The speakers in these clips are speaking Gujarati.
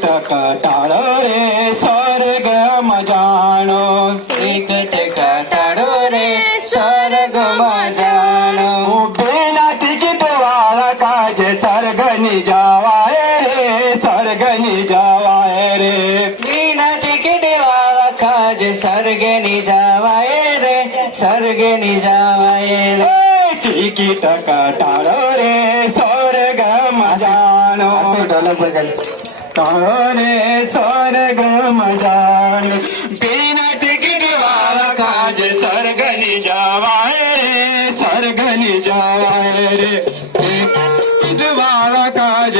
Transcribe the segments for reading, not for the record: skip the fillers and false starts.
કટાળો રે સ્વર્ગ મજાનો ટિકટ કટાળો રે સ્વર્ગ મજાનો બેના ટિકિટ વાળા કાજે સ્વર્ગની જવાય રે સ્વર્ગની જવાય રે બેના ટિકિટ વાળા કાજે સ્વર્ગની જવાય રે સ્વર્ગની જવાય રે ટિકિટ કટાળો રે સ્વર્ગ મજાનો તારો રે સ્વર્ગ મજાનો બેના ટિકિટ વાળા કાજ સ્વર્ગની જવાય રે સ્વર્ગની જવાય રે ટિકિટ વાળા કાજ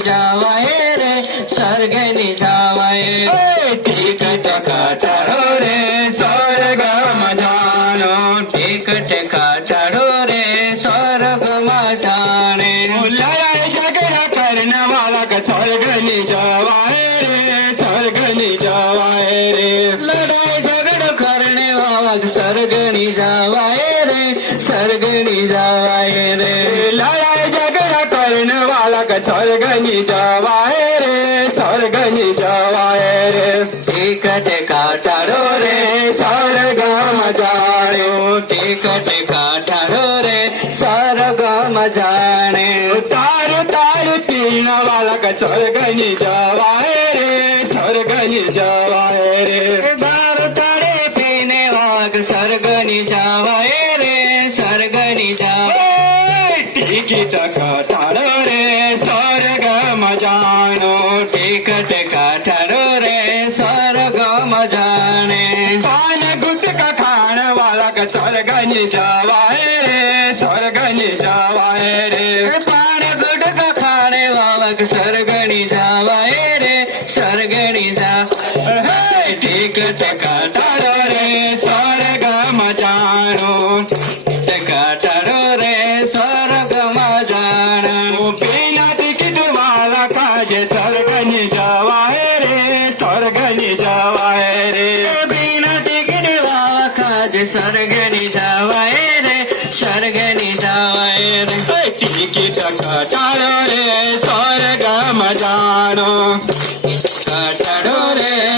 જવાય રે સ્વર્ગની જવાય ટિકિટ કટાળો રે સ્વર્ગ મજાનો ટિકિટ કટાળો રે સ્વર્ગ મજાને લડાઈ ઝઘડા કરના વાળા સ્વર્ગની જવાય રે સ્વર્ગની જવાય રે લડાઈ ઝઘડો કરને વાળા સ્વર્ગની જવાય રે સ્વર્ગની જવાય રે લડાઈ ઝઘડા કરને વાળા સ્વર્ગની જવાય રે સ્વર્ગની જવાય રે ટિકટ કટાળો રે સ્વર્ગ મજાનો ટિકટ કટાળો રે સ્વર્ગ મજાને તારું તારું તીન વાળા સ્વર્ગની જવાય રે સ્વર્ગની જવાય રે બાર તારે પીને વાગ સ્વર્ગની જવાય રે સ્વર્ગની જવાય ટિકિટ કટાળો રે સ્વર્ગ મજાનો ટિકટ કટાળો રે સ્વર્ગ મજાને પાન ગુટકા ખાણ વાળા સ્વર્ગની જવાય રે સ્વર્ગની જવાય રે પાન ગુટકા ખાણે વાળા સ્વર્ગની જવાય રે સ્વર્ગની જવાય ટિકટ કટાળો રે સ્વર્ગ મજાનો કટાળો રે સ્વર્ગ મજાનો પેલા ટિકિટ વાળા કાજે સ્વર્ગની જવાય રે સ્વર્ગની જવાય રે પેલા ટિકિટ વાળા કાજે સ્વર્ગની જવાય રે સ્વર્ગની જવાય રે ટિકિટ કટાળો રે સ્વર્ગ મજાનો કટાળો રે